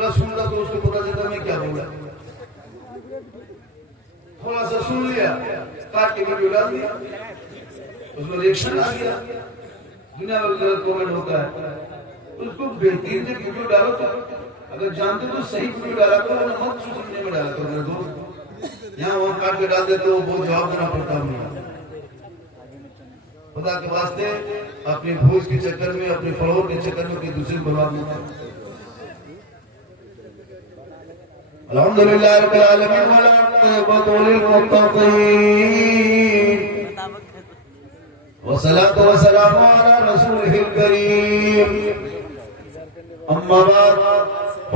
Plus सुनता तो उसको पता चलता मैं क्या बोला, थोड़ा सा सुन लिया, काट के वीडियो डाल दिया, उसमें रिएक्शन आ गया, दुनिया भर गलत कमेंट होता है। उसको बेहतरीन से वीडियो डालो, तो अगर जानते तो सही वीडियो डाला करो, ना मत सुनने में डाला करो। मेरे दोस्त यहाँ वहां काट के डाल देते हो, बहुत जवाब देना पड़ता है। खुदा के वास्ते अपने भोज के चक्कर में, अपने फलोर के चक्कर में किसी दूसरे को बर्बाद मत करो। अल्हम्दुलिल्लाह रब्बिल आलमीन वल मुत्तक़ीन वस्सलातु वस्सलामु अला रसूलिहिल करीम। अम्मा बाद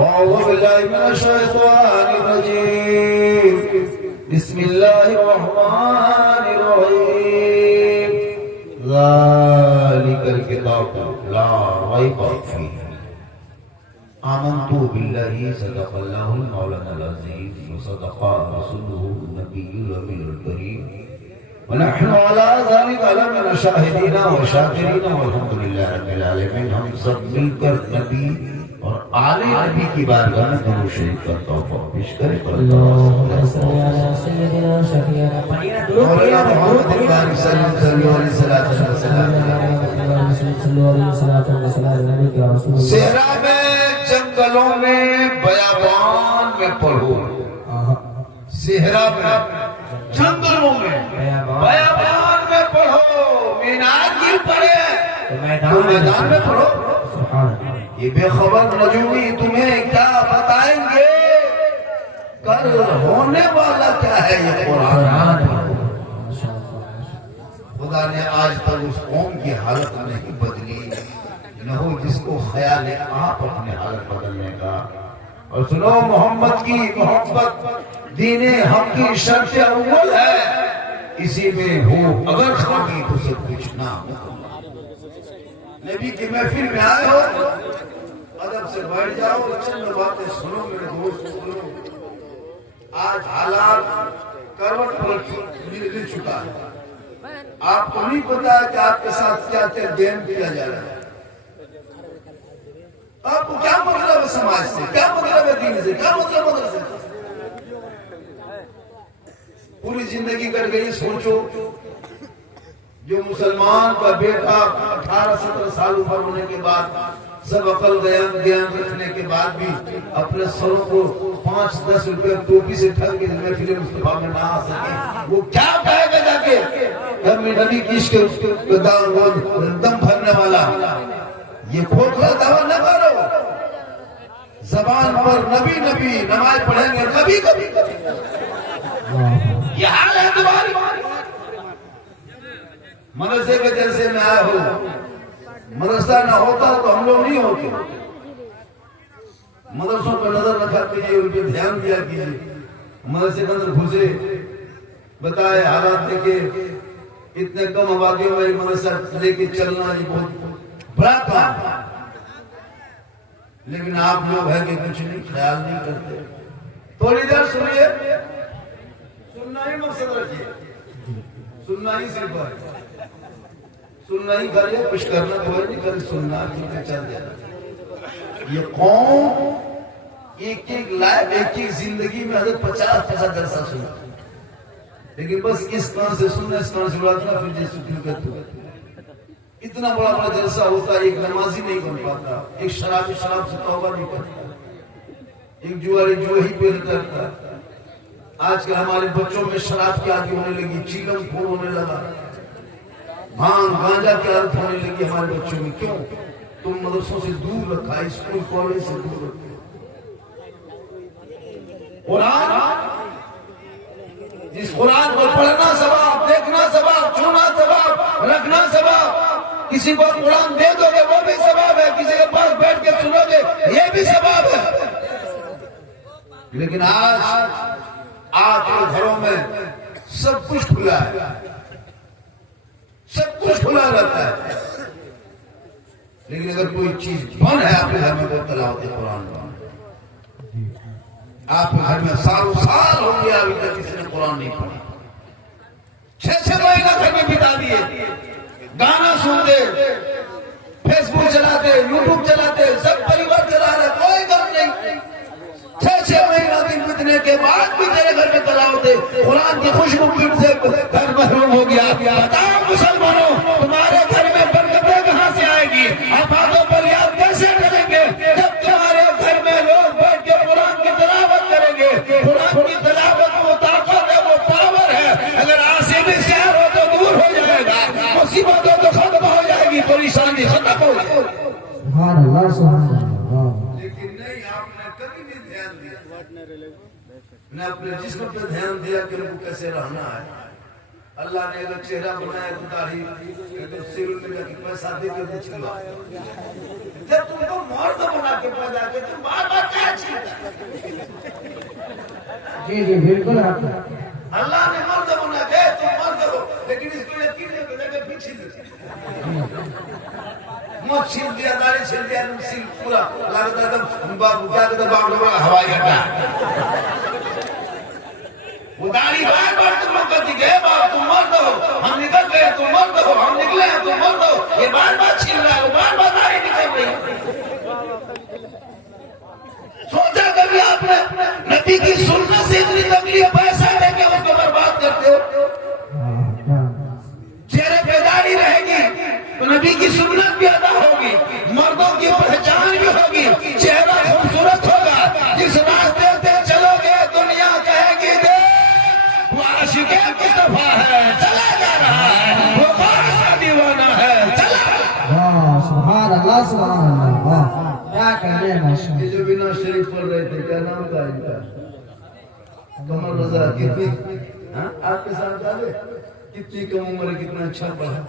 अऊज़ु बिल्लाहि मिनश शैतानिर रजीम। बिस्मिल्लाहिर रहमानिर रहीम। ज़ालिकल किताबु ला रैब फीह। आमन्तु बिल्लाहि सदक़ल्लाहुल मौलानाल अज़ीज़ व सदक़ा रसूलुहुन नबियुल अमीनुल करीम व नहनु अला ज़ालिका लमिन शाहिदीन व शाकिरीन वल्हम्दुलिल्लाहि रब्बिल आलमीन। हम सब मिलकर नबी और आले नबी की बारगाह में दुरूद शरीफ का तोहफा पेश करें। अल्लाहुम्मा सल्लि अला सय्यिदिना शफीअना मौलाना मुहम्मद सल्लल्लाहु अलैहि वसल्लम। सेहरा में, जंगलों में, बयाबान में पढ़ो। सेहरा में, जंगलों में, बयाबान में पढ़ो। मीनार की पढ़े तो मैदान में पढ़ो। ये बेखबर नजूमी तुम्हें क्या बताएंगे, कल होने वाला क्या है ये कुरान। खुदा ने आज तक उस कौम की हालत नहीं बदली, न हो जिसको ख्याल है आप अपने हालत बदलने का। और सुनो, मोहम्मद की मोहब्बत दीने हक की शर्त अव्वल है, इसी में हो अगर खाकी तो सब कुछ ना हो। नबी की महफिल में आए हो, अदब से बैठ जाओ, चंद बातें सुनो मेरे दोस्त, सुनो। आज हालात करवट पलट मिल चुका है। आपको नहीं पता है कि आपके साथ क्या क्या गेम किया जा रहा है। आपको क्या मतलब है समाज से, क्या मतलब है दीन से, क्या मतलब मदरसे से? पूरी जिंदगी कट गई। सोचो, जो मुसलमान का बेटा 18-17 साल उम्र होने के बाद, सब अकल ज्ञान रखने के बाद भी अपने सरों को 5-10 रुपए टोपी से ठग के महफिल मुस्तफा में ना आ सके, वो क्या कहेगा जाके? नबी की इश्क दम भरने वाला ये खोखला दावा न करो। जबान पर नबी नबी, नमाज पढ़ेंगे कभी कभी, ये हाल है तुम्हारी। मदरसे के जलसे में आए हो, मदरसा ना होता तो हम लोग नहीं होते। मदरसों पर नजर रखा कीजिए, उन पर ध्यान दिया कीजिए। मदरसे के अंदर घुसे, बताए हालात देखे, इतने कम आबादियों में मदरसा लेके चलना ये बहुत बड़ा काम है। लेकिन आप लोग है कि कुछ नहीं, ख्याल नहीं करते। थोड़ी देर सुनिए, सुनना ही मकसद रखिए, सुनना ही सिर्फ है। सुनना ही करिए, कुछ करना तो नहीं कर, सुनना चल जाए। ये कौम एक एक लाइफ, एक एक जिंदगी में 50-50 जलसा सुना, लेकिन बस इस कान से सुनना, इस कान से उड़ाना, फिर जैसे इतना बड़ा बड़ा जलसा होता है, एक नमाजी नहीं बन पाता, एक शराबी शराब से तौबा नहीं करता, एक जुआरी जुआ ही पे करता। आजकल हमारे बच्चों में शराब की आदत होने लगी, चीलम खून होने लगा, भांग गांजा की आदत होने लगी हमारे बच्चों में। क्यों? तुम मदरसों से दूर रखा, स्कूल कॉलेज से दूर रखा। कुरान, जिस कुरान को पढ़ना सवाब, देखना सवाब, छूना सवाब, रखना सवाब। किसी को कुरान दे दोगे वो भी सवाब है, किसी के पास बैठ के सुनोगे ये भी सवाब है। लेकिन आज के घरों में सब कुछ खुला है, सब कुछ खुला रहता है, लेकिन अगर कोई चीज बंद है आपके घर में, वो तलावत कुरान बंद। आपके घर में सालों साल हो गया, अभी तक किसी ने कुरान नहीं पढ़ा। 6-6 महीना घर में बिता दिए, गाना सुनते, फेसबुक चलाते, यूट्यूब चलाते, सब परिवार चला रहे, कोई गम नहीं। के बाद भी तेरे घर में तलावत है, कुरान की खुशबू से घर महरूम हो गया। बताओ मुसलमानों, तुम्हारे घर में बरकतें कहां से आएगी? आफातों पर याद कैसे करेंगे जब तुम्हारे घर में लोग बैठ के कुरान की तलावत करेंगे? कुरान की तलावत वो ताकत है, वो पावर है। अगर आसिमी शहर हो तो दूर हो जाएगा, मुसीबत हो तो खत्म हो जाएगी, परेशानी खत्म हो जाएगी। लेकिन नहीं, आपने कभी नहीं ध्यान दिया, न अपने जिस्म पे ध्यान दिया कि उनको कैसे रहना है। अल्लाह ने अगर चेहरा बनाया तो दाढ़ी, सिर में पैसा दे के छिलवा। जब तुमको मर्द बना के पैदा किया तुम बार बार क्या छीनता? जी जी बिल्कुल। अल्लाह ने मर्द बना के तुम मर्द हो, लेकिन इसको यकीन नहीं हो जाएगा फिर छीन मुँह छीन दिया, दाढ़ी छीन दिया, सिर पूरा लगता एकदम बाबू क्या कहते बाबू बड़ा हवाई अड्डा। वो दाढ़ी बार बार तुम लोग कहती गए बाप तुम मर्द हो, हम निकल गए तुम मर्द हो, हम निकले हैं तुम मर्द हो। ये बार बार छीन रहा है, बार बार दाढ़ी निकल रही है। सोचा कभी आपने नबी की सुन्नत से इतनी तकलीफ पैसा लेके उसको बर्बाद करते हो? चेहरे पे दाढ़ी रहेगी तो नबी की सुन्नत भी अदा होगी, मर्दों की पहचान भी होगी, चेहरा खूबसूरत होगा। जिस रास्ते से चलोगे दुनिया कहेगी दे वो आशिक़े मुस्तफा है, चला जा रहा है, वो कौन सा दीवाना है, चला। सुभान अल्लाह, सुभान अल्लाह। क्या कहने माशाअल्लाह। ये जो बिना शरीफ पढ़ रहे थे, क्या नाम था इनका? कमर रजा। कितनी आपके साथ डाले, कितनी कम उम्र, कितना अच्छा पढ़ा,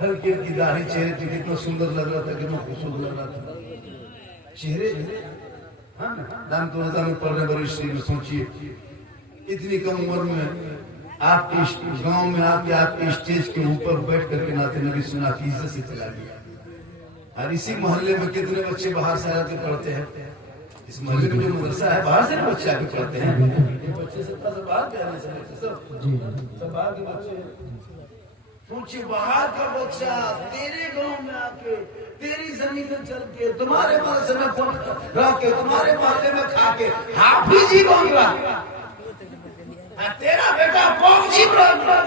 हल्की हल्की दाढ़ी चेहरे पे, कितना सुंदर लग रहा था, कितना खूबसूरत लग रहा था चेहरे। हाँ दाम तो रजा में पढ़ रहे बड़ी शरीफ। सोचिए इतनी कम उम्र में आपके गांव में आपके स्टेज के ऊपर बैठ करके नाते नबी सुना की इज्जत से चला गया। और इसी मोहल्ले में कितने बच्चे बाहर से आके पढ़ते हैं? इस मोहल्ले में जो मदरसा है बाहर से बच्चे आके पढ़ते हैं। बच्चे सब बाहर के आने से सब बाहर के बच्चे। सोचिए बाहर का बच्चा तेरे गांव में आके, तेरी जमीन में चल के, तुम्हारे मदरसे में रह के, तुम्हारे मोहल्ले में खा के हाफिज ही बन रहा, तेरा बेटा फौजी बन रहा।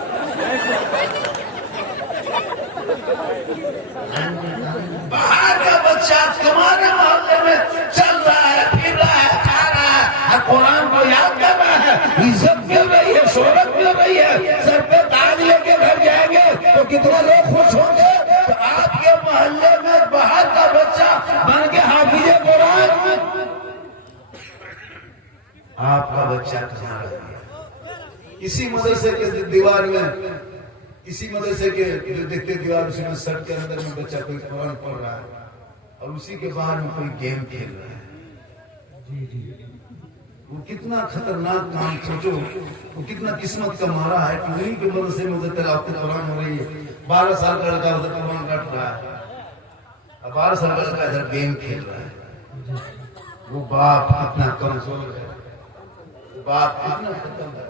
बाहर का बच्चा तुम्हारे मोहल्ले में चल रहा है, फिर रहा है, खा रहा है, और कुरान को याद कर रहा है, इज्जत मिल रही है, शोहरत मिल रही है, सर पे ताज लेके घर जाएंगे तो कितने लोग खुश होंगे। तो आपके मोहल्ले में बाहर का बच्चा बन के हाफिज कुरान, आपका बच्चा कहाँ रह गया? इसी मदरसे के दीवार में, इसी मदरसे के जो देखते दीवार उसी में सट के अंदर में बच्चा कोई कुरान पढ़ रहा है और उसी के बाहर में कोई गेम खेल रहा है। वो कितना खतरनाक काम, सोचो वो कितना किस्मत का मारा है कि उन्हीं के मदरसे में उधर तिलावत कुरान हो रही है। 12 साल का लड़का उधर कुरान रट रहा है और 12 साल का लड़का इधर गेम खेल रहा है। वो बाप कितना कमजोर है, बाप कितना खत्म है।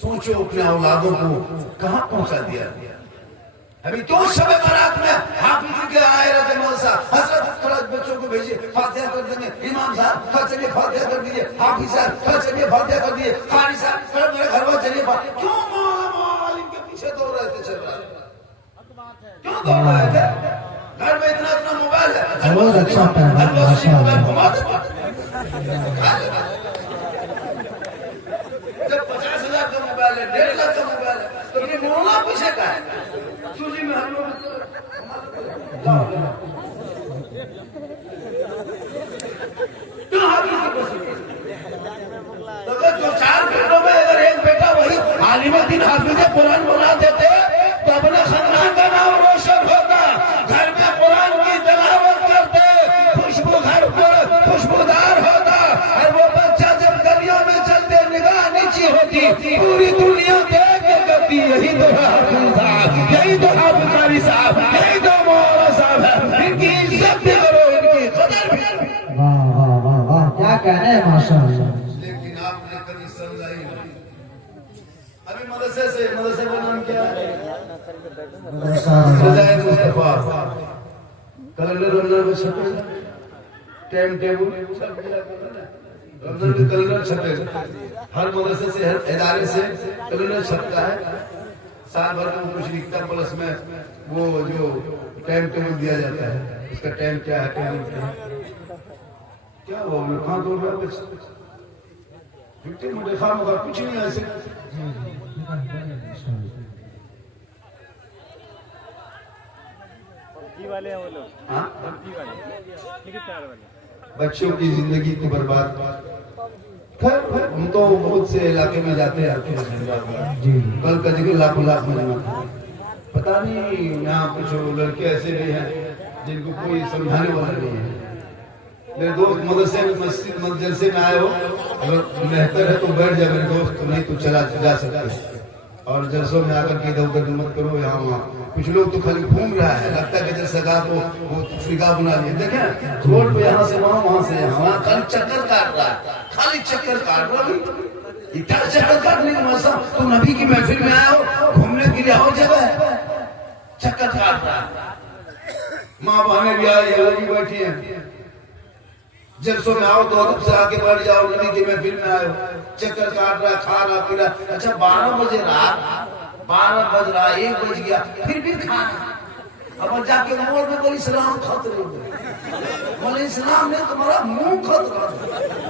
सोचो अपने औलादों को कहां पहुंचा दिया। अभी तो शब बारात में हाफिज के आए रहते मौसा, हजरत थोड़ा बच्चों को भेजिए, फातिहा कर देंगे, इमाम साहब कल चलिए फातिहा कर दीजिए, हाफिज साहब कल चलिए फातिहा कर दीजिए, कारी साहब कल मेरे घर में चलिए। क्यों मौलवी के पीछे दौड़ रहे थे? चल रहा है क्यों दौड़ रहे थे? घर में इतना इतना मोबाइल है, बहुत अच्छा मोबाइल घुमा दे। जब 50,000 का मोबाइल है, 1.5 लाख का मोबाइल है, तो ये मोहल्ला पीछे का है। सूजी में हम लोग अगर जो 4 बेटों में अगर एक बेटा वही आलिम दिन हाफिज कुरान बना देते तो अपने खानदान का नाम रोशन होता। घर में कुरान की तिलावत करते, खुशबू घर पर खुशबूदार होता, और वो बच्चा जब गलियों में चलते निगाह नीची होती, पूरी दुनिया देख के कहती यही तो हाफिज साहब, यही तो हाफिज कारी साहब, यही तो मौलाना साहब है। इनकी इज्जत भी करो, इनकी कदर भी करो। वाह वाह वाह वाह, क्या कहने हैं माशाअल्लाह। लेकिन आपने कभी समझा ही नहीं। अभी मदरसे का नाम क्या है? रज़ाए मुस्तफा। कैलेंडर वगैरह में छपे, टाइम टेबल सब मिला कर ना, रमजान में कैलेंडर छपे, हर मदरसे से हर इदारे से कैलेंडर छपता है, साल भर में कुछ लिखता, प्लस में वो जो टाइम टेबल दिया जाता है, इसका टाइम क्या है, टाइम क्या है, क्या हुआ कहाँ दौड़ रहा है, देखा होगा कुछ नहीं ऐसे। वाले हैं वो लोग, हाँ वाले बच्चों की जिंदगी को बर्बाद। खैर हम तो बहुत से इलाके में जाते हैं, कल का जगह लाखों लाख में पता नहीं, यहाँ कुछ लड़के ऐसे भी हैं जिनको कोई समझाने वाला नहीं है। मेरे दोस्त मदरसे में मस्जिद मदरसे में आए हो, अगर बेहतर है तो बैठ जाए मेरे दोस्त, तो नहीं तो चला जा सकता है। और जलसों में आकर के इधर उधर मत करो, यहाँ वहाँ कुछ लोग तो खाली घूम रहा है, लगता है कि जैसे का वो फिगा बना लिए, देखें रोड पे यहाँ से वहाँ से यहाँ खाली चक्कर काट रहा है, खाली चक्कर काट रहा है। इतना चक्कर काटने का मौसम, तुम नबी की महफिल में आए हो, घूमने के लिए और जगह है, चक्कर काट रहा है। माँ बहने भी आई है, भी बैठी है, जलसों में आओ तो अदब से आगे बढ़ जाओ, नबी की महफिल में आए हो, चक्कर काट रहा, खा रहा पी रहा। अच्छा 12 बजे रात, 12 बज रहा, 1 बज गया, फिर भी खा। अब जाके मोड़ में बोली सलाम खतरे, बोले इस्लाम ने तुम्हारा मुंह खतरा,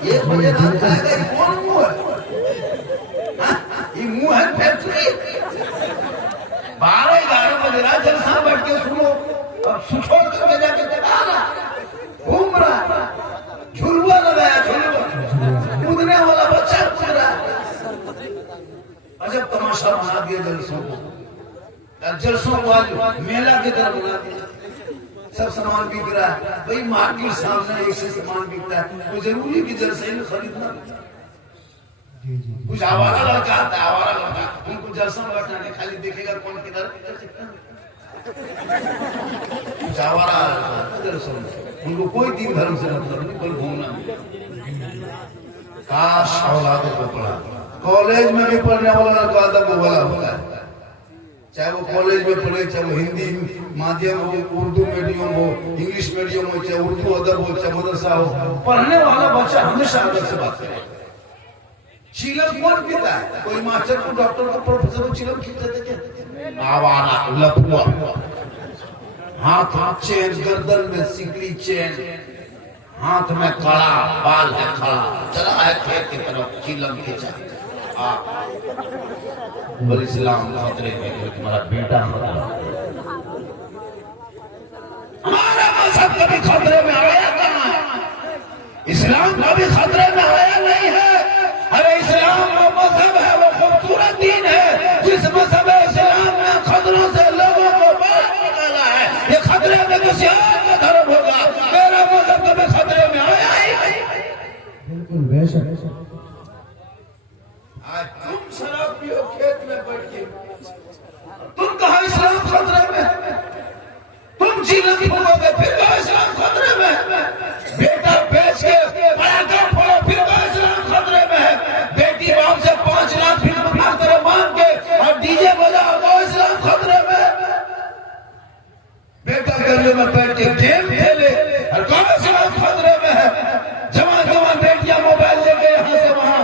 1 बजे रात खाएगा, ये कौन मुंह है, ये मुंह है फैक्ट्री। 12-11 बजे रात जलसा बैठ के सुनो, अब छोड़ करके जाके घूम रहा, झुलुआ लगाया, झुलुआ कूदने वाला बच्चा कूद रहा है। अजब तमाशा बना दिया जलसों को, जलसों को आज मेला की तरह बना दिया। सब सामान बिक रहा है भाई, मार्केट सामने एक से सामान बिकता है, वो जरूरी कि जलसे में खरीदना। कुछ आवारा लड़का आता है, आवारा लड़का, उनको जलसा में बैठना नहीं, खाली देखेगा कौन किधर, कुछ आवारा जलसों में, उनको कोई दिन धर्म से मतलब नहीं, कोई घूमना नहीं। काश औलादों को पढ़ा, कॉलेज में भी पढ़ने वाला लड़का अदब वाला होता है, चाहे वो कॉलेज में पढ़े, चाहे वो हिंदी माध्यम हो, उर्दू मीडियम हो, इंग्लिश मीडियम हो, चाहे उर्दू अदब हो, चाहे मदरसा हो, पढ़ने वाला बच्चा हमेशा अदब से बात करे। चिलम कौन पीता है, कोई मास्टर को, डॉक्टर को, प्रोफेसर को चिलम पीते थे क्या? आवारा लफुआ, हाथ चेन, गर्दन में सिकड़ी चेन, हाथ में कड़ा, बाल है खड़ा, चला है खेत की तरफ, चिलम खींचा। बोल इस्लाम खतरे में, तुम्हारा बेटा हमारा मजहब कभी खतरे में आया कहाँ है? इस्लाम कभी खतरे में आया नहीं है। अरे इस्लाम वो मजहब है, वो खूबसूरत दीन है, जिस मजहब इस्लाम ने खतरों से लोगों को बाहर निकाला है। ये खतरे में किसी और का धर्म होगा, मेरा मजहब कभी खतरे में आया ही नहीं। बिल्कुल बेशक। आज तुम शराब पियो खेत में बैठ के, तुम कहा इस्लाम खतरे में, तुम जीवन भोगोगे, फिर कहा इस्लाम खतरे में, बेटा बेच के पराठा फोड़ो, फिर कहा इस्लाम खतरे में है, बेटी बाप से 5 लाख फिर मांग के और डीजे बजाओ तो इस्लाम खतरे में, बेटा गले में बैठ के गेम खेले और कहा इस्लाम खतरे में है, जवान जवान बेटियां मोबाइल लेके यहाँ से वहां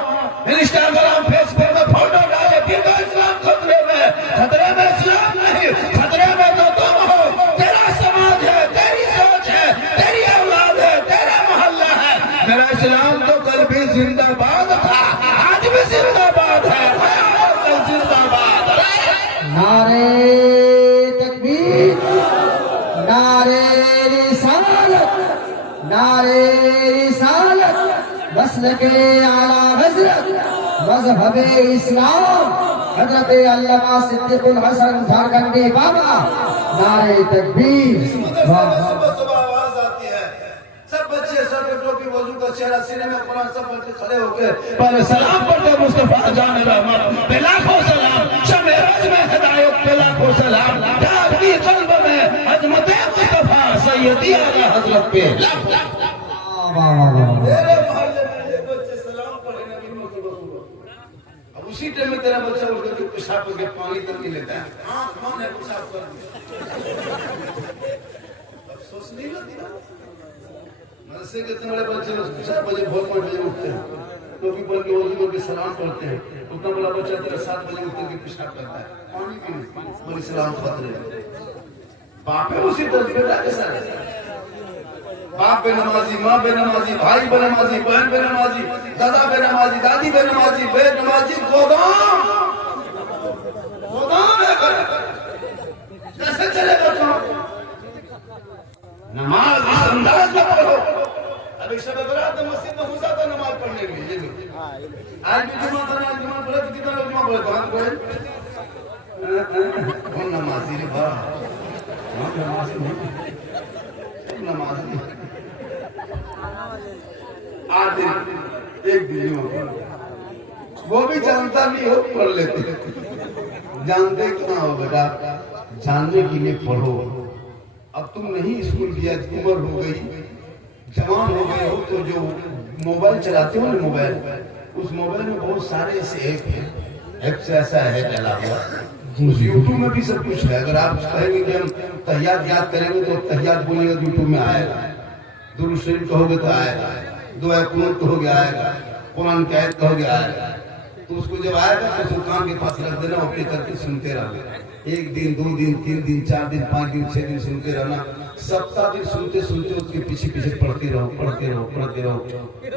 इंस्टाग्राम फेसबुक में फोटो डाले, फिर कहा इस्लाम खतरे में है। खतरे में इस्लाम नहीं, खतरे में तो तुम हो, तेरा समाज है, तेरी सोच है, तेरी औलाद है, तेरा मोहल्ला है। मेरा इस्लाम तो कल भी जिंदाबाद था, आज भी जिंदाबाद है, कल जिंदाबाद। नारे तकबीर, नारे रिसालत, नारे रिसालत, मसलके आला हज़रत मज़हब इस्लाम हज़रत अल्लामा सिद्दीक़ुल हसन झारखंडी बाबा, नारे तकबीर। आवाज आती है, सब बच्चे सर पे टोपी, वजू का चेहरा, सीने में कुरान, सब बच्चे खड़े होकर पहले सलाम पढ़ते, मुस्तफा जान रहमत पे लाखों सलाम, शमे रोज में हिदायत पे लाखों सलाम, दादी कल्ब में अजमत मुस्तफा सैयदी आला हज़रत पे लाखों। तेरे मोहल्ले में ये बच्चे सलाम पढ़े नबी मोहम्मद रसूलुल्लाह, अब उसी टाइम में तेरा बच्चा उठ करके पेशाब करके पानी तक नहीं लेता है, आंख बंद है, पेशाब कर दिया, अफसोस नहीं होती ना। मदरसे के इतने बड़े बच्चे 4 बजे भोर 5 बजे उठते हैं, टोपी पहन के वजू करके सलाम पढ़ते हैं। उतना बड़ा बच्चा 7 बजे उठ के पेशाब करता है, पानी पीने और सलाम खतरे। बाप है उसी तरह बेटा के साथ, बाप बेनमाजी, माँ बेनमाजी, भाई बेनमाजी, बहन बेनमाजी, दादा बेनमाजी, दादी बेनमाजी, बेनमाजी गोदाम है। कैसे चलेगा काम? नमाज इस अंदाज में पढ़ो। अभी शब बरात मस्जिद में घुसा था नमाज पढ़ने के लिए। आज भी जुमा था, आज जुमा पढ़े तो कितना लोग जुमा पढ़े? कौन पढ़े? कौन नमाजी रे बा? नमाजी 8 दिन, 1 दिन जुमा, वो भी जानता नहीं हो, पढ़ लेते। जानते कहाँ हो बेटा? जानने के लिए पढ़ो। अब तुम नहीं स्कूल गया, उम्र हो गई, जवान हो गए हो, तो जो मोबाइल चलाते हो ना, मोबाइल, उस मोबाइल में बहुत सारे ऐसे ऐप हैं। ऐप से ऐसा है डाला हुआ, उस यूट्यूब में भी सब कुछ है। अगर आप कहेंगे कि हम तहियात याद करेंगे तो तहियात बोलेंगे तो यूट्यूब में आएगा, दुरूद शरीफ कहोगे तो आएगा, दुआ कुनूत कहोगे आएगा, कुरान की आयत कहोगे आएगा। तो उसको जब आएगा तो उसको कान के पास रख देना, ओके करके सुनते रहना। 1 दिन, 2 दिन, 3 दिन, 4 दिन, 5 दिन, 6 दिन सुनते रहना। सप्ताह दिन सुनते सुनते उसके पीछे पीछे पढ़ते रहो, पढ़ते रहो, पढ़ते रहो।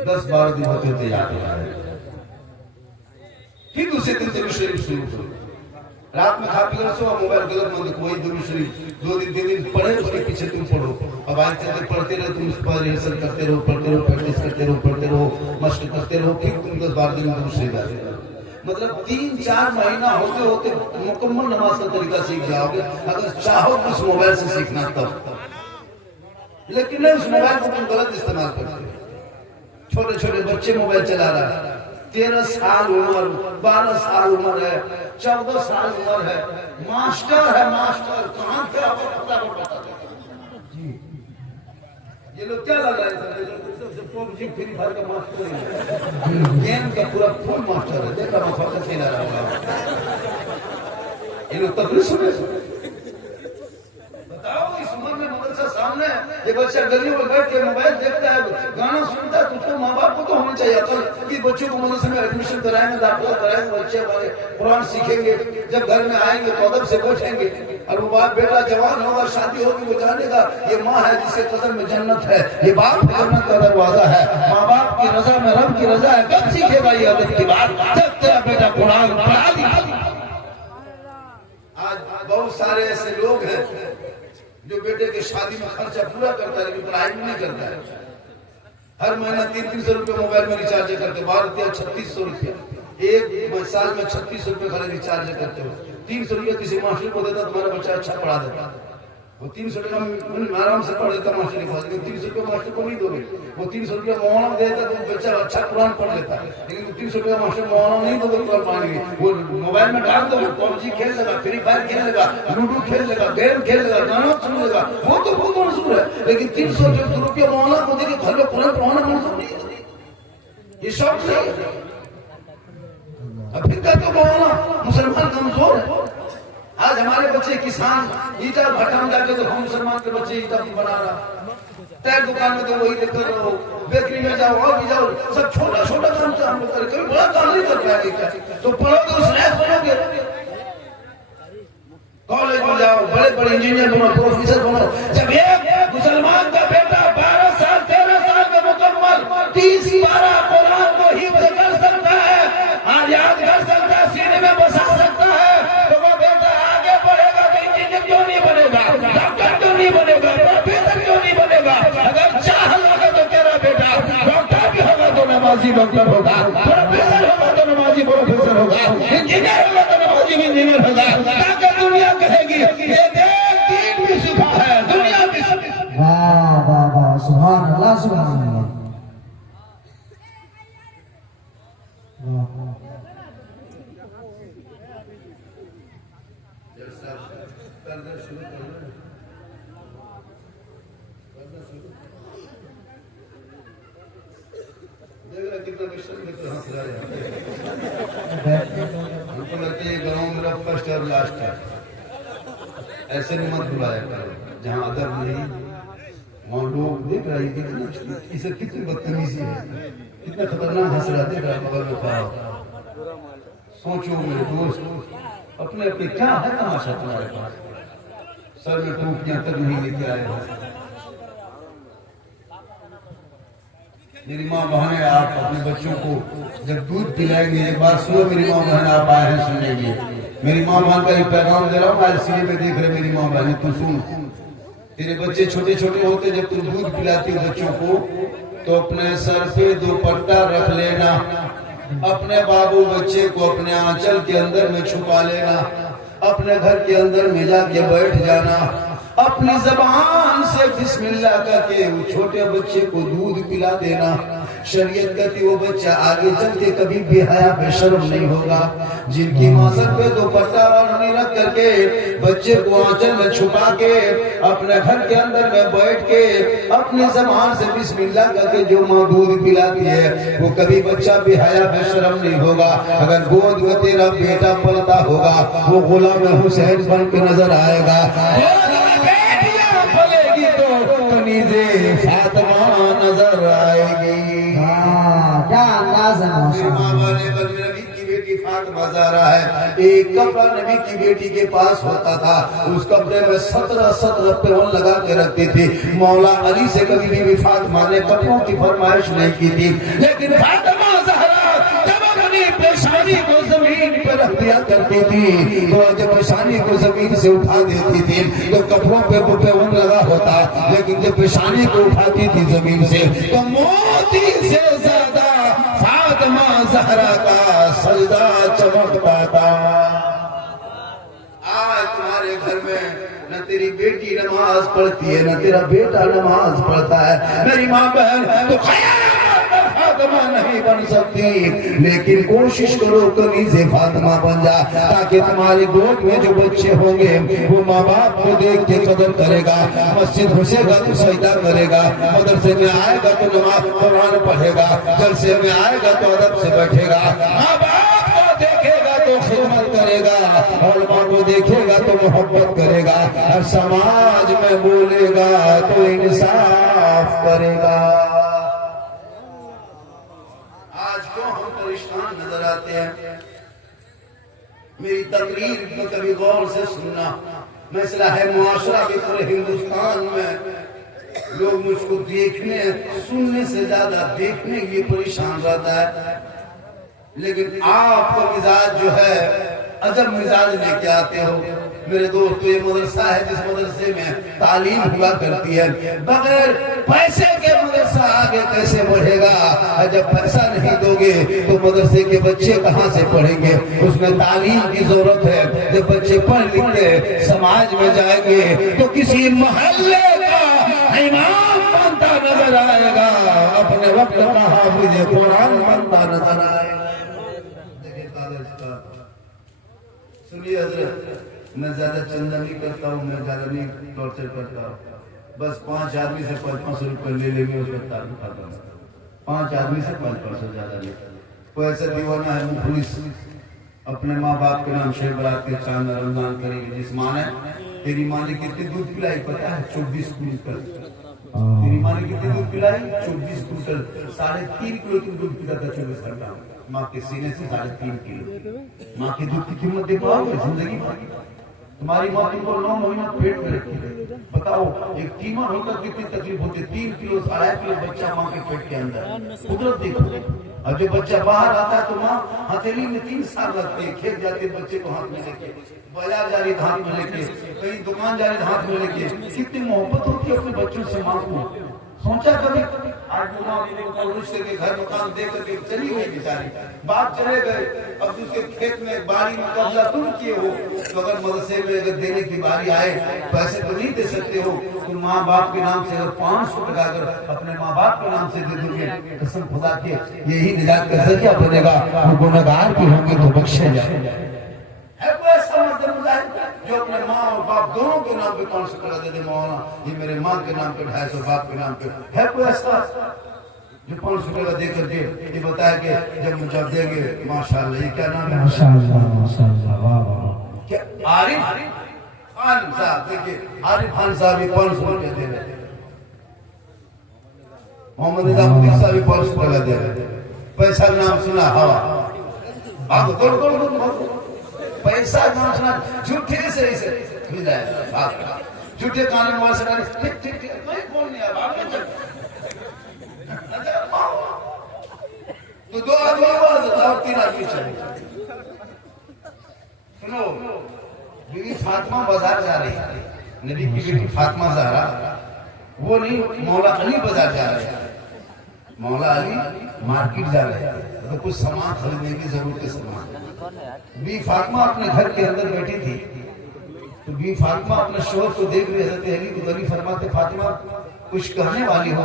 10-12 दिन होते होते याद हो जाएगा। फिर दूसरे दिन दुरूद शरीफ शुरू करो। रात में खा पी कर सो, मोबाइल गलत मत देखो, वही दुरूद शरीफ 2 दिन 3 दिन पढ़े, उसके पीछे तुम पढ़ो। अब आज चलते पढ़ते रहो, तुम उस पर रिहर्सल करते रहो, पढ़ते रहो, प्रैक्टिस करते रहो, पढ़ते रहो, मश्क करते रहो। फिर तुम 10-12 दिन दुरूद शरीफ आते रहो। मतलब 3-4 महीना होते होते मुकम्मल नमाज का तरीका सीख जाओगे, अगर चाहो तो उस मोबाइल से सीखना तब। लेकिन नहीं, उस मोबाइल को तुम गलत इस्तेमाल करते हो। छोटे छोटे बच्चे मोबाइल चला रहा है, 13 साल उम्र, 12 साल उम्र है, 14 साल उम्र है, मास्टर है, मास्टर कहाँ क्या पता जी। ये लोग क्या लगा रहे हैं? PUBG फ्री फायर का मास्टर है, गेम का पूरा फुल मास्टर है। देखा मफाका खेला रहा होगा ये लोग, तब सुने। बताओ, इस उम्र में मदरसा सामने है, ये बच्चा गली में बैठ के मोबाइल देखता है, गाना सुनता है, तो उसको माँ बाप को तो होना चाहिए अकल कि बच्चों को मदरसे में एडमिशन कराएंगे, दाखिला कराएंगे, बच्चे हमारे कुरान सीखेंगे, जब घर में आएंगे तो अदब से बैठेंगे। और वो बाप बेटा जवान होगा, शादी होगी, वो जानेगा ये माँ है जिसके कदम में जन्नत है, ये बाप जन्नत का दरवाजा है। माँ बाप की रजा में रब की रजा है। कब सीखेगा ये अदब की बात? जब तेरा बेटा कुरान पढ़ा लिखा। आज बहुत सारे ऐसे लोग हैं जो बेटे के शादी में खर्चा पूरा करता है, लेकिन पढ़ाई में नहीं करता है। हर महीना 300 रुपये मोबाइल में रिचार्ज करते, 3600 रुपया एक साल में 3600 रुपये खाली रिचार्ज करते हो। 300 रुपया किसी मास्टर को देता, तुम्हारा बच्चा अच्छा पढ़ा देता। वो 300 रुपया आराम से पढ़ लेता मास्टर के पास, लेकिन 300 रुपया मास्टर को नहीं दोगे। वो 300 रुपया मोहना देता तो बच्चा अच्छा कुरान पढ़ लेता, लेकिन 300 रुपया मास्टर मोहना नहीं दोगे कुरान पढ़ाएंगे। वो मोबाइल में डाल दोगे, PUBG खेल लेगा, फ्री फायर खेल लेगा, लूडो खेल लेगा, गेम खेल लेगा, गाना सुन लेगा, वो तो बहुत मंजूर है। लेकिन 300 रुपया मोहना को देकर घर में कुरान पढ़ाना मंजूर नहीं है, ये शौक नहीं है। अब फिर तो मोहना मुसलमान कमजोर है। आज हमारे बच्चे किसान, ईटा भट्टा में जाके तो हम मुसलमान के बच्चे ईटा बना रहा, टायर दुकान में तो वही देखते रहो, बेकरी में जाओ और भी जाओ, सब छोटा छोटा काम से हम लोग करें, कभी बड़ा काम नहीं कर पाएंगे। क्या तो पढ़ोगे उस लायक बनोगे, कॉलेज में जाओ, बड़े बड़े इंजीनियर बनो, प्रोफेसर बनो। जब एक मुसलमान का बेटा 12 साल 13 साल में मुकम्मल 30-12 कुरान को हिफ्ज़ कर सकता है, आज याद कर सकता है, सीने में बसा सकता है, तो वो बेटा आगे बढ़ेगा तो इंजीनियर क्यों नहीं बनेगा, डॉक्टर क्यों नहीं बनेगा, प्रोफेसर क्यों नहीं बनेगा? अगर चाह लगे तो तेरा बेटा डॉक्टर भी होगा तो नमाजी डॉक्टर होगा, प्रोफेसर होगा तो नमाजी प्रोफेसर होगा, इंजीनियर होगा तो नमाजी इंजीनियर होगा। ताकि दुनिया कहेगी ये देख दीन भी सीखा है, दुनिया भी। वाह वाह वाह, सुभान अल्लाह, सुभान अल्लाह। हमको लगता है गाँव मेरा फर्स्ट और लास्ट है, ऐसे मत बुलाया करो जहाँ अदब नहीं, वहाँ लोग देख रहे हैं कितना इसे कितनी बदतमीजी है, कितना खतरनाक हंस रहा, देख रहा बगल में खड़ा हो। सोचो मेरे दोस्त, अपने अपने क्या है तमाशा तुम्हारे पास, सर में टोपियां तक नहीं लेके आए हो। मेरी माँ बहने, आप अपने बच्चों को जब दूध पिलाएंगे, एक बार सुनो मेरी माँ बहन, आप आए हैं सुनने के लिए, मेरी माँ बहन का एक पैगाम दे रहा हूँ, एलसीडी में देख रहे मेरी माँ बहन, तू सुन। तेरे बच्चे छोटे छोटे होते, जब तुम दूध पिलाती हो बच्चों को, तो अपने सर पे दुपट्टा रख लेना, अपने बाबू बच्चे को अपने आंचल के अंदर में छुपा लेना, अपने घर के अंदर में जाके बैठ जाना, अपनी जबान से बिस्मिल्लाह करके वो छोटे बच्चे को दूध पिला देना। शरीयत कहती वो बच्चा आगे चलते कभी बेहया बेशर्म नहीं होगा। जिनकी माँ सर पे दुपट्टा नहीं रख करके बच्चे को आंचल में छुपा के अपने घर के अंदर में बैठ के अपनी जबान से बिस्मिल्लाह करके जो माँ दूध पिलाती है, वो कभी बच्चा बेहया बेशर्म नहीं होगा। अगर गोद में तेरा बेटा पलता होगा, वो गुलाम हुसैन बन के नजर आएगा। कनीज़े फातिमा नजर आएगी। क्या अंदाज है नबी की बेटी फातिमा ज़हरा है। एक कपड़ा नबी की बेटी के पास होता था, उस कपड़े में 17 पेवन लगा के रखती थी। मौला अली से कभी भी फातिमा ने कपड़ों की फरमाइश नहीं की थी, लेकिन फातिमा ज़हरा जब अपनी पेशानी को जमीन पर रख दिया करती थी, तो जब पेशानी को जमीन से उठा देती थी तो कपड़ों पे पेवन लगा होता, लेकिन जब पेशानी को उठाती थी जमीन से तो मोती से ज्यादा फातिमा ज़हरा का सजदा चमकता था। आज तुम्हारे घर में न तेरी बेटी नमाज पढ़ती है, न तेरा बेटा नमाज पढ़ता है। मेरी माँ बहन तो फातिमा नहीं बन सकती, लेकिन कोशिश करो कनीज़े फातिमा बन जा, ताकि तुम्हारे गोद में जो बच्चे होंगे वो माँ बाप को देख के कदर करेगा। मस्जिद घुसेगा तो सजदा करेगा, मदरसे में आएगा तो नमाज कुरान पढ़ेगा, जलसे में आएगा तो अदब से बैठेगा, माँ बाप को देखेगा तो खिदमत करेगा, और माँ को देखेगा तो मोहब्बत करेगा, और समाज में बोलेगा तो इंसाफ करेगा। आज क्यों हम परेशान नजर आते हैं? मेरी तकरीर को कभी गौर से सुनना। मसला है मुआशरा के पूरे हिंदुस्तान में लोग मुझको देखने सुनने से ज्यादा देखने के लिए परेशान रहता है, लेकिन आपका मिजाज जो है अजब मिजाज लेके आते हो। मेरे दोस्तों, ये मदरसा है जिस मदरसे में तालीम हुआ करती है, बगैर पैसे के मदरसा आगे कैसे बढ़ेगा? जब पैसा नहीं दोगे तो मदरसे के बच्चे कहाँ से पढ़ेंगे? उसमें तालीम की जरूरत है। जब बच्चे पढ़ लिख के समाज में जाएंगे तो किसी मोहल्ले का इमाम बनता नजर आएगा, अपने वक्त का हाफिज़ कुरान बनता नजर आएगा। सुनिए हजरत, मैं ज्यादा चंदा नहीं करता हूँ, मैं ज्यादा नहीं टॉर्चर करता हूँ। बस 5 आदमी से 500 रुपये ले लेंगे, उसका ताल्लुक खाता हूँ। 5 आदमी से 500 ज्यादा नहीं। कोई ऐसा दीवाना है पुलिस अपने माँ बाप के नाम शेर बरात के चांद रमजान करेगी, जिस माँ ने तेरी माँ ने कितनी दूध पिलाई पता है? 24 क्विंटल। तेरी माँ ने कितनी दूध पिलाई? 24 क्विंटल। 3.5 किलो तुम दूध पिलाता 24 घंटा माँ के सीने से। 3.5 किलो माँ के दूध की कीमत दे पाओगे जिंदगी भर? तुम्हारी माँ तुमको 9 महीना पेट में रखी है। बताओ एक टीमर होकर कितनी तकलीफ होती है? 3 किलो 2.5 किलो बच्चा माँ के पेट के अंदर। कुदरत देखो। और जो बच्चा बाहर आता है तो माँ हथेली में 3 साल लगते हैं, खेत जाते बच्चे को हाथ में लेके, बाजार जा रही हाथ में लेके, कहीं दुकान जा रही हाथ में लेके। कितनी मोहब्बत होती है अपने बच्चों से माँ को। सोचा कभी? आज के घर मकान दे करके चली गई बेचारी, बाप चले गए, अब उसके खेत में बारी में कब्जा तुम किए हो, तो अगर मदरसे में अगर देने की बारी आए, पैसे तो नहीं दे सकते हो, तुम माँ बाप के नाम से अगर 500 टका अगर अपने माँ बाप के नाम से दे दोगे, कसम खुदा के यही निजात का जरिया बनेगा। गुनहगार भी होंगे तो बख्शे जाएंगे। है कोई ऐसा मर्द जो अपने माँ और बाप दोनों के नाम पे 500 टका दे दे? मौलाना ये मेरे माँ के नाम पे 250, बाप के नाम पे। है कोई ऐसा जो 500 टका दे करके ये बताया कि जब देंगे माशाल्लाह? ये क्या नाम है? माशाल्लाह माशाल्लाह, वाह वाह। क्या आरिफ खान साहब? देखिए आरिफ खान साहब 500 रुपया दे रहे, मोहम्मद निजामुद्दीन साहब भी पॉलिश लगा दे रहे, पैसा नाम सुना हवा, भाग दौड़ दौड़ दौड़ पैसा नाम सुना झूठे से मिल जाएगा, भाग झूठे कानून वाले से ठीक ठीक ठीक कोई बोल नहीं है, भाग तो 2 आदमी आवाज और 3 आदमी चले। सुनो, बीवी फातिमा बाजार जा रही है, नबी की बेटी फातिमा ज़हरा, वो नहीं मौला अली बाजार जा रहे हैं, मौला अली मार्केट जा रहे हैं, तो कुछ सामान खरीदने की जरूरत है सामान। बी फातिमा अपने घर के अंदर बैठी थी, तो बी फातिमा अपने शोहर को देख रहे हज़रत अली को अली फरमाते फातिमा कुछ कहने वाली हो?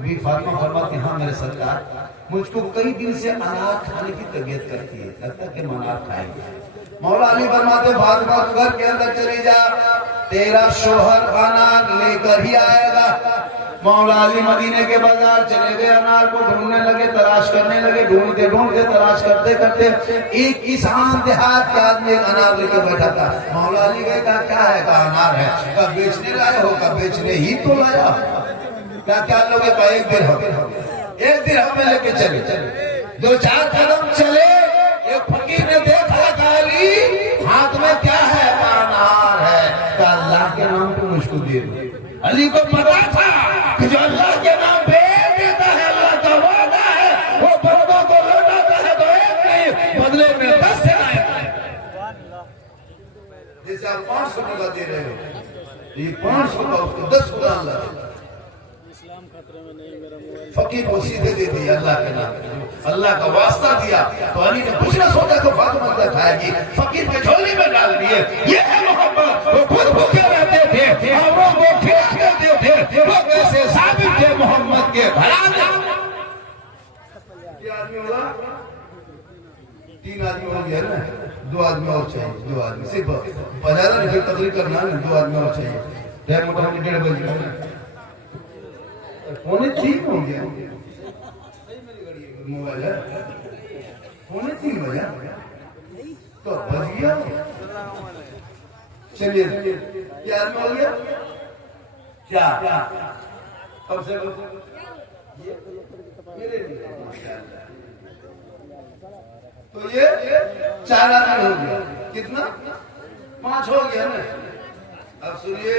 बी फातिमा फरमाती हाँ मेरे सरकार, मुझको कई दिन से अनार खाने की तबीयत करती है, लगता है कि हम अनार खाएंगे। मौला अली फरमाते फातिमा घर के अंदर चली जा, तेरा शोहर अनार लेकर ही आएगा। मौला अली मदीने के बाजार चले गए, अनार को ढूंढने लगे, तलाश करने लगे, ढूंढते ढूंढते तलाश करते करते एक किसान देहात के आदमी एक अनार लेकर बैठा था। मौला अली गए, कहा क्या है? कहा अनार है। कहा बेचने लाए हो? कहा बेचने ही तो लाया। क्या क्या लोगे? कहा 1 दिरहम में लेके चले। 2-4 कदम चले, एक फकीर ने देखा, कहा अली हाथ में क्या है? कहा अनार है। कहा अल्लाह के नाम पे मुझको दे दो। अली को पता था कि जो अल्लाह के नाम भेज देता है अल्लाह का वादा है, वो बंदों को लौटाता है तो 1 नहीं बदले में 10 से आएगा। जैसे आप 500 टका दे रहे हो, ये 500 का उसको 10 खुदा अल्लाह फकीर को सीधे दे दिया अल्लाह के नाम, अल्लाह का वास्ता दिया। तो अली ने कुछ ना सोचा तो फातिमा क्या खाएगी, फकीर के झोली में डाल दिए। ये है मोहब्बत। वो खुद भूखे रहते थे, औरों को खिला करते थे, वो कैसे साबित थे मोहम्मद के घराने। ये आदमी होगा, 3 आदमी हो गया ना, 2 आदमी और चाहिए, 2 आदमी सिर्फ 50 रुपये तकरीर करना है, 2 आदमी और चाहिए। टाइम मोटामोटी 1:30 बजे पौने 3 हो गया, मोबाइल है 3:45 बजा तो बज गया। चलिए क्या हो गया? क्या कब से तो ये 4 आदमी हो गया, कितना 5 हो गया ना। अब सुनिए,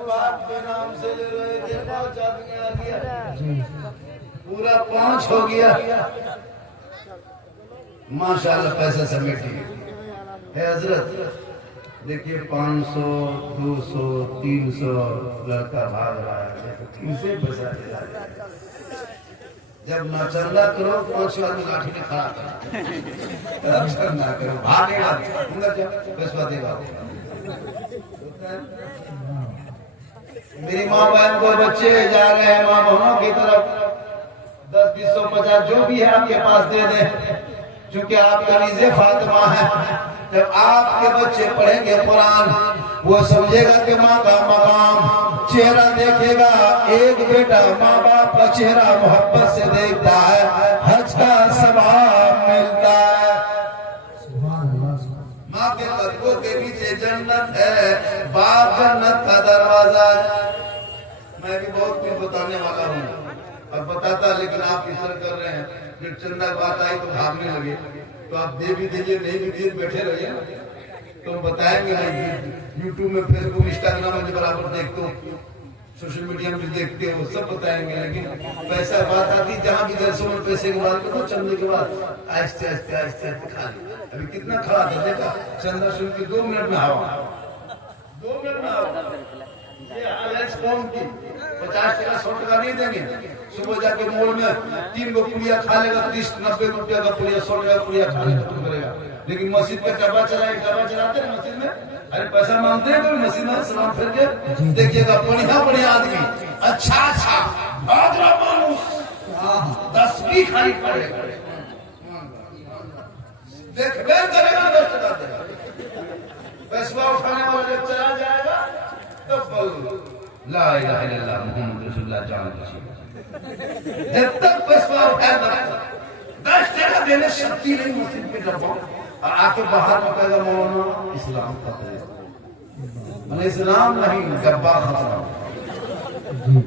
बाप के नाम से ले रहे थे, 5 आदमी आ गया, पूरा 5 हो गया। माशाल्लाह पैसा समेट है हजरत। देखिए 500, 200, 300 लड़का भाग रहा है, किसे बचा दिया? जब ना चंदा करो 5 आदमी लाठी में खड़ा करो, अक्षर ना करो, भागेगा पैसा देगा। मेरी माँ बहन को बच्चे जा रहे हैं माँ बहनों की तरफ, 10, 20, 50 जो भी है आपके पास दे दे, क्योंकि आप कनीज़े फातिमा है। जब आपके बच्चे पढ़ेंगे कुरान, वो समझेगा कि माँ का मकाम, चेहरा देखेगा। एक बेटा माँ बाप का चेहरा मोहब्बत से देखता है, हज का सवाब मिलता है। माँ के कदमों के पीछे जन्नत है, बाप जन्नत का दरवाजा। मैं भी बहुत कुछ बताने वाला हूँ और बताता, लेकिन आप इधर कर रहे हैं। जब चंदा बात आई तो भागने लगे, तो आप दे भी दीजिए, नहीं भी दिए, बैठे रहिए। तो बताएंगे, यूट्यूब में, फेसबुक, इंस्टाग्राम में बराबर देखते हो, सोशल मीडिया में देखते हो, सब बताएंगे। लेकिन पैसा बात आती, जहाँ भी दर्शों में पैसे की बात करो, चंदे के बाद आहिस्ते आहिस्ते आहिस्ते आहिस्ते खा लिया। अभी कितना खड़ा था देखा, चंदा सुन के 2 मिनट में हवा, 2 मिनट में हवा। ये हालत कौन की 50 टका 100 टका नहीं देंगे। सुबह जाके मोल में 3 गो पुड़िया खा लेगा, 30-90 रुपया का पुड़िया, 100 टका पुड़िया खा लेगा, तुम करेगा। लेकिन मस्जिद का डब्बा चलाते हैं मस्जिद में, अरे पैसा मांगते हैं, तो मस्जिद में सलाम फिर के देखिएगा, बढ़िया आदमी, अच्छा मानुष 10 भी खाली पड़ेगा, देखबे करेगा, 10 टका देगा। पैसा उठाने वाला जब चला जाएगा तब ला इलाहा इल्लल्लाह मुहम्मद रसूलुल्लाह जान। जब तक पैसा उठाएगा 10 टका देने शक्ति नहीं मस्जिद के डब्बा, और आके बाहर में कहेगा मौलाना इस्लाम का इस्लाम नहीं, डब्बा खत्म।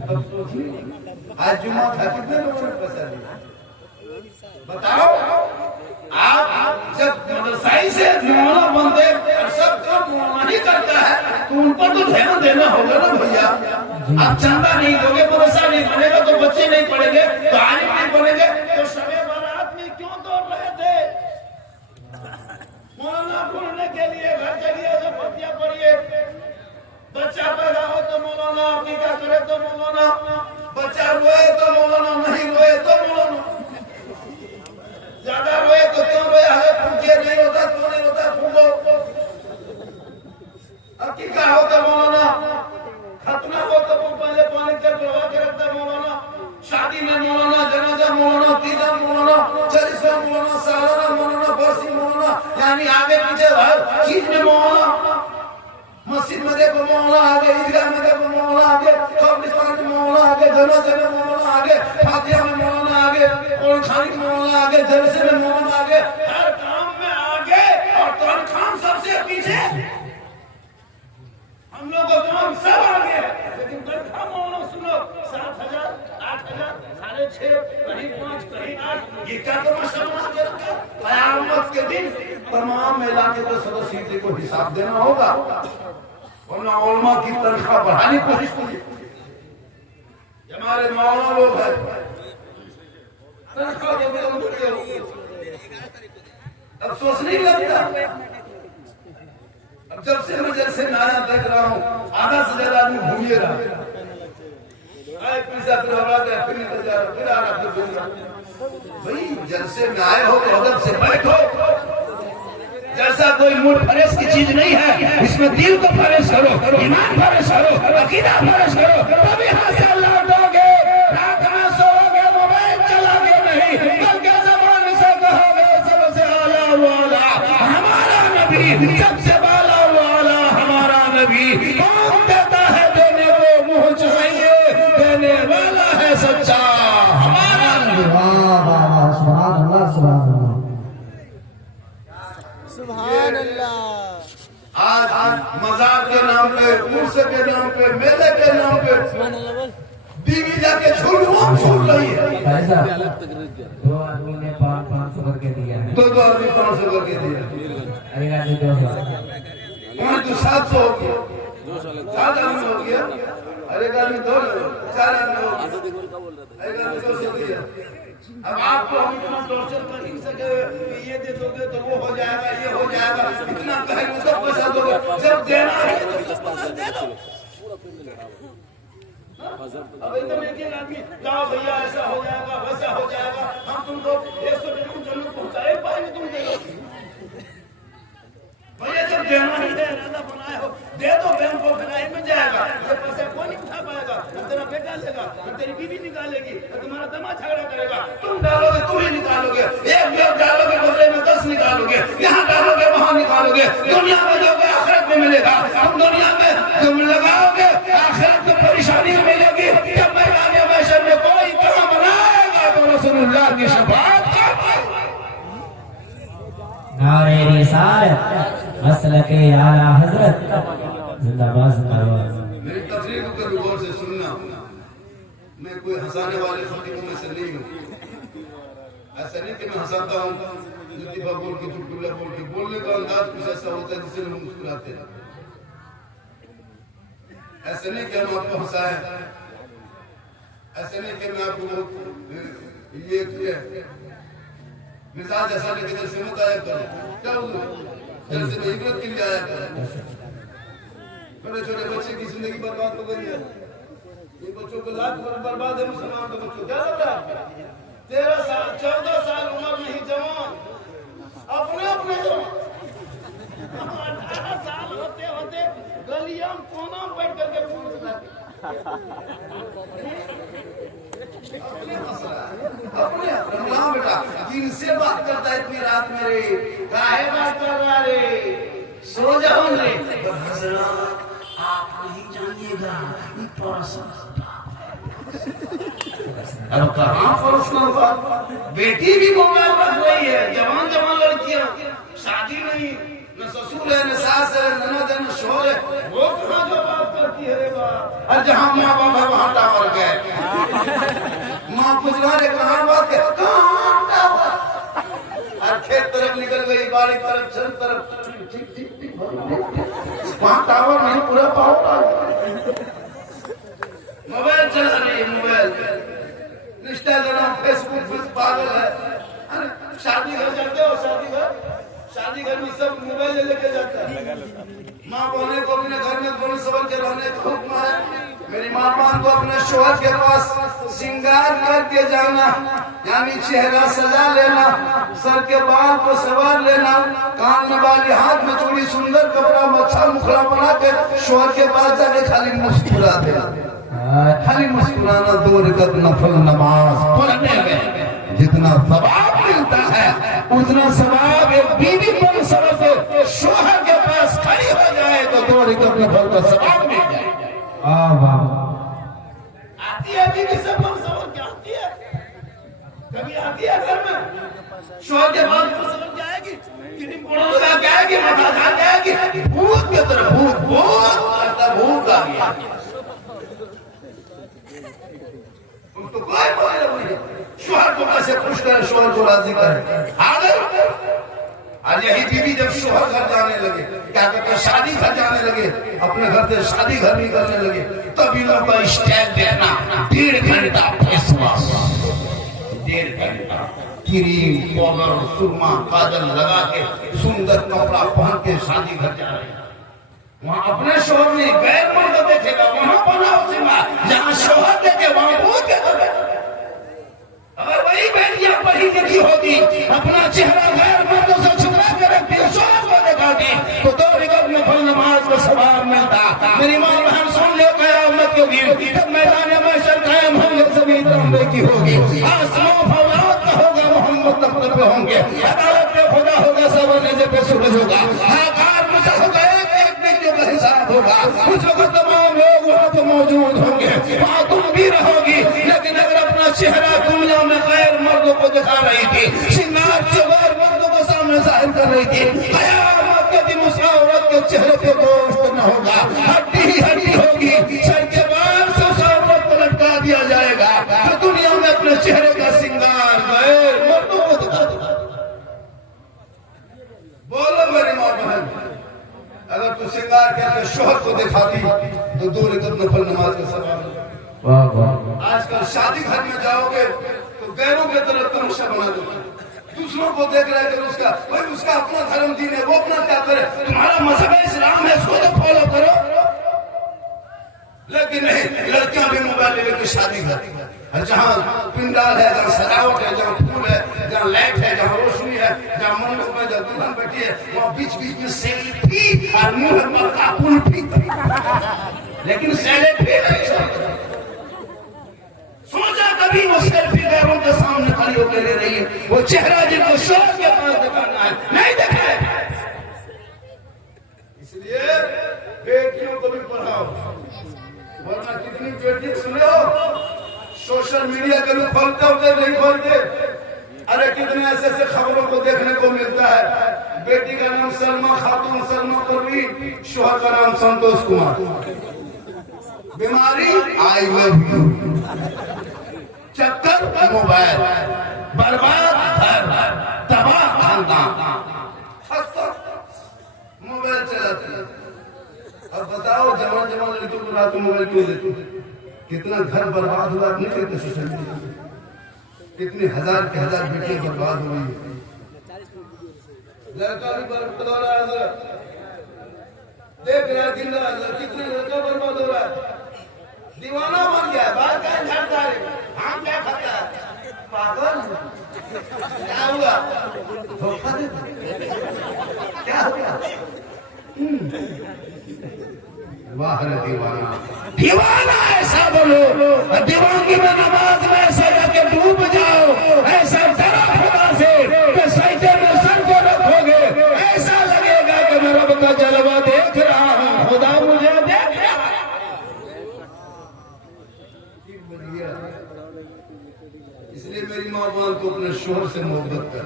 अब सोचिए आज जुम्मा था, कितने लोगों ने पैसा दिया? बताओ। आप जब मदरसाई से मौलाना बनते और सब जो मौलाना ही करता है तो उन पर तो ध्यान देना होगा ना भैया। आप चंदा नहीं दोगे, मदरसा नहीं बनेगा तो बच्चे नहीं पढ़ेंगे, तो आलिम नहीं बनेंगे, तो शबे बारात में क्यों दौड़ रहे थे? मौलाना पढ़ने के लिए घर चलिए, जब फतिया पढ़िए, बच्चा पैदा हो तो मौलाना, टीका करे तो मौलाना, बच्चा रोए तो मौलाना, नहीं रोए तो मौलाना, ज्यादा रोए तो क्यों रोए, हमें फूके, नहीं होता तो नहीं होता, फूको। अकीका हो तो मौलाना, खतना हो तो पहले पानी के प्रवाह के रखता मौलाना, शादी में मौलाना, जनाजा मौलाना, तीजा मौलाना, चलीसा मौलाना, सालाना मौलाना, बरसी मौलाना, यानी आगे पीछे हर चीज में मौलाना। मस्जिद में देखो मौलाना आगे, ईदगाह में देखो मौलाना आगे, कब्रिस्तान में मौलाना आगे, जनाजे में मौलाना आगे, फातिहा में मौलाना आगे, और खानी में मौलाना आगे, जलसे में मौलाना आगे, हर काम में आगे, और तनखान सबसे पीछे। हम लोग का काम सब आगे है, लेकिन तनखा मौलाना सुनो 7,000, 8,000, 6,500, कहीं 5, कहीं 8, ये क्या तमाशा बना के रखा? क़यामत के दिन तमाम इलाके के सदस्य को हिसाब देना होगा, वरना उलमा की तनख्वाह बढ़ाने की कोशिश कीजिए। हमारे मौलाना लोग हैं, तनख्वाह दोगे उनको, अफसोस नहीं लगता। अब जब से मैं जैसे नया देख रहा हूँ, आधा से ज्यादा आदमी घूमिए रहा, पैसा फिर हवा गया, फिर निकल जा रहा, फिर आ रहा, फिर भाई जलसे में आए हो तो अदब से बैठो। जैसा कोई मूड फरेश की चीज नहीं है, इसमें दिल को फरेश करो, ईमान फरेश करो, अकीदा फरेश करो, तभी हासिल लौटोगे। रात में सोओगे, मोबाइल चलाओगे नहीं, बल्कि ज़बान से कहोगे सबसे आला वाला हमारा नबी, सबसे बाला वाला हमारा नबी। कौन देता है देने को मुँह चाहिए, देने वाला है सच्चा हमारा नबी। वाह वाह, सुभान अल्लाह, सुभान अल्लाह। सुभान अल्लाह। आज मज़ार के नाम पे, उर्स के नाम पे, मेले के नाम पे बीवी जाके झूठ रही है। पैसा 2 आदमी ने 500 करके दिया है, 2 आदमी 500 करके दिया, अरे आदमी 200, 700 हो गया, 7 आदमी हो गया, अरे आदमी 2, 4 आदमी हो गया, एक आदमी 200 दिया। अब आपको हम इतना टॉर्चर कर नहीं सके, ये दे दोगे तो वो हो जाएगा, ये हो जाएगा, इतना कहेंगे तो पैसा दोगे, जब देना है तो दे दो। अब एकदम एक आदमी जाओ भैया ऐसा हो जाएगा, वैसा हो जाएगा, हम तुमको 100 जन्नत पहुंचाए पाएंगे, तुम दे दो भैया। जब देना ही है, इरादा बनाए हो, दे दो, बैंक को फिर में जाएगा, ये पैसा कौन नहीं उठा पाएगा, तेरा बेटा लेगा, तेरी बीवी निकालेगी, तुम्हारा दमा झगड़ा करेगा, तुम डालोगे, तुम ही निकालोगे, एक ब्लॉक डालोगे, बदले में 10 निकालोगे, यहाँ डालोगे, वहाँ निकालोगे, दुनिया में जो आखिरत में मिलेगा, हम दुनिया में तुम लगाओगे, आखिरत में परेशानी मिलेगी। जब मैदान महशर में कोई कहाँ बनाएगा तो रसूलुल्लाह की शफाअत नारे रिसालत मसलके आला हजरत जिंदाबाद जिंदाबाद। मेरी तकरीर को गौर से सुनना, मैं कोई हंसाने वाले खतीबों में से नहीं हूँ। ऐसा नहीं कि मैं हंसाता हूँ, लतीफा बोल के, चुटकुला बोल के, बोलने का अंदाज कुछ ऐसा होता है जिससे लोग मुस्कुराते हैं। ऐसा नहीं कि हम आपको हंसाए, ऐसा नहीं कि मैं आपको ये मिजाज ऐसा नहीं कि जैसे मत आया करो, क्या जैसे मैं इबरत के लिए आया करो। बड़े छोटे बच्चे की जिंदगी बर्बाद हो गई है, इन बच्चों को लाख बर्बाद है। मुसलमान के बच्चों क्या लग रहा है, 13 साल 14 साल उम्र नहीं, जवान अपने जवान 18 साल होते होते गलियां कोना में बैठ करके फोन चलाते, अपने रमलान बेटा किनसे बात करता है इतनी रात में रे, काहे बात कर रहा रे, सो जाओ रे। आप नहीं जानिएगा, अब कहाँ पर्सनल बेटी भी मोबाइल रख रही है, जवान लड़कियां, शादी नहीं, न ससुर है, न सास है, ननद है, न शोहर है, वो कहाँ जो बात करती है रे बाप। और जहाँ माँ बाप है वहाँ टावर गए। माँ पूछना रे कहाँ बात है, कहाँ और खेत तरफ निकल गई, बाड़ी तरफ, छत तरफ, ठीक ठीक ठीक, वहाँ टावर नहीं, पूरा पावर। मोबाइल चला रही है, मोबाइल, इंस्टाग्राम, फेसबुक, पागल है। अरे शादी घर जाते हो, शादी घर में सब मोबाइल लेके जाता है। माँ बहने को अपने घर में गुण सवर के रहने का हुक्म है। मेरी माँ बहन को अपने शोहर के पास श्रृंगार करके जाना, यानी चेहरा सजा लेना, सर के बाल को सवार लेना, कान में बाली, हाथ में चूड़ी, सुंदर कपड़ा, अच्छा मुखड़ा बना के शोहर के पास जाके खाली मुस्कुरा देना। खाली मुस्कुराना, 2 रकात नफल नमाज पढ़ने में जितना सवाब मिलता है, उतना सवाब एक बीवी पर सबसे शोहर के पास खड़ी हो जाए तो 2 रकात नफल का सवाब मिल जाए। आती है बीवी से पर सवाब क्या आती है? कभी आती है घर में शोहर के पास तो समझ जाएगी, क्रीम पाउडर लगा के आएगी, मथा खा के आएगी, भूत की तरह भूत आ गया। तो कोई मतलब नहीं, शोहर को कैसे खुश करे, शोहर को राजी करे। आज यही बीवी जब शोहर घर जाने लगे, क्या कहते हैं, शादी घर जाने लगे, अपने घर से शादी घर निकलने लगे, तभी लोग का स्टाइल देखना, 1.5 घंटा फेस वॉश, 1.5 घंटा क्रीम, पाउडर, सुरमा, काजल लगा के सुंदर कपड़ा पहन के शादी घर जा रहे हैं। वहाँ अपने शोहर में गैर मर्द देखेगा, वहाँ बना होगा, जहाँ शोहर देखे वहाँ भूत के तो अगर वही बेटियां पढ़ी लिखी होगी, अपना चेहरा गैर मर्दों से छुपा के रखती, शोहर को दिखाती, तो 2 रकात नफल नमाज का सवाब मिलता। मेरी माँ बहन सुन लो, क़यामत के दिन जब मैदान महशर कायम होंगे, ज़मीन तमने की होगी, आसमान फौलाद का होगा, मोहम्मद तख्त पे होंगे, अदालत पे खुदा होगा, सवाल पे सूरज होगा, हाकार मुझे होगा, का हिसाब होगा। उस वक्त तमाम लोग वहाँ तो मौजूद होंगे, वहाँ तुम भी रहोगी। लेकिन अगर अपना चेहरा दुनिया में गैर मर्दों को दिखा रही थी, श्रृंगार जो गैर मर्दों को सामने जाहिर कर रही थी, क़यामत के दिन उस औरत के चेहरे पे गोश्त न होगा, हड्डी ही हड्डी होगी, सर के बाल से उस औरत को लटका दिया जाएगा। तो दुनिया में अपने चेहरे का श्रृंगार गैर मर्दों को दिखा देगा। बोलो मेरी माँ बहन, अगर तू श्रृंगार करके शोहर को दिखाती तो 2 रकात नफल नमाज का सवाब। आजकल शादी घर में जाओगे तो गैरों की तरह तमाशा बना दो, दूसरों को देख रहे हैं, उसका भाई उसका अपना धर्म दीन है, वो अपना क्या करे, तुम्हारा मजहब इस्लाम है, उसको तो फॉलो करो। लेकिन नहीं, लड़कियां भी मोबाइल ले लेकर शादी घर, जहाँ पिंडाल है, जहाँ सजावट है, जहाँ फूल है, जहाँ लाइट है, जहाँ रोशनी है, जहाँ मंडप में जहाँ दुल्हन बैठी है, वहाँ बीच बीच में सेल्फी और मुंह पर कापुल भी, लेकिन सेल्फी नहीं। सोचा कभी वो सेल्फी गैरों के सामने खड़ी होकर ले रही है, वो चेहरा जिनको शोहर के पास दिखाना है, नहीं दिखाए। इसलिए बेटियों को भी पढ़ाओ, वरना कितनी बेटी सुने हो सोशल मीडिया के लोग खोलते होते नहीं खोलते। अरे कितने ऐसे ऐसे खबरों को देखने को मिलता है, बेटी का नाम सलमा खातून, सलमा परवीन, शोहर का नाम संतोष कुमार, बीमारी आई लव यू, चक्कर मोबाइल, बर्बाद घर, तबाह खानदान, मोबाइल चलाती है। अब बताओ जवान जवान लड़कियों को रात में मोबाइल क्यों देते, कितना घर बर्बाद हुआ नहीं कहते सोशल मीडिया, कितनी हजार के हजार बेटियां बर्बाद हुई है। लड़का भी बर्बाद हो रहा है, देख रहा है कितने लड़का बर्बाद हो रहा है, दीवाना बन गया, बाहर का झाड़ता है, हम क्या खाता है, पागल क्या हुआ, धोखा देता क्या हो गया। वाह दीवाना, दीवाना ऐसा बोलो, दीवानगी में नमाज में ऐसा जाके डूब जाओ, ऐसा डरा खुदा से कि सजदे में सर को रखोगे, ऐसा लगेगा कि मैं रब का जलवा देख रहा हूँ, खुदा मुझे देख रहा है। इसलिए मेरी माँ बाप को अपने शोहर से मोहब्बत कर,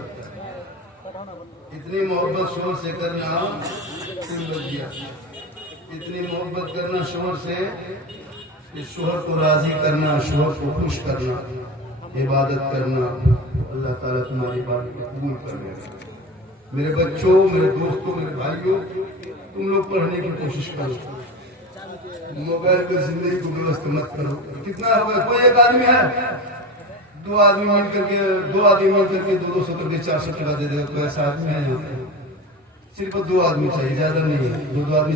इतनी मोहब्बत शोहर से करना, इतनी मोहब्बत करना शोहर से कि शोहर को राजी करना, शोहर को खुश करना, इबादत करना, अल्लाह ताला तुम्हारी बात को कबूल कर लेगा। मेरे बच्चों, मेरे दोस्तों, मेरे भाइयों, तुम लोग पढ़ने की कोशिश करो, मोबाइल पर जिंदगी को व्यवस्था मत करो। कितना होगा? कोई एक आदमी है, दो आदमी मिल करके 200 करके 400 टका दे देगा। कोई ऐसा आदमी है यहाँ पे? सिर्फ 2 आदमी चाहिए, ज्यादा नहीं है। 2 आदमी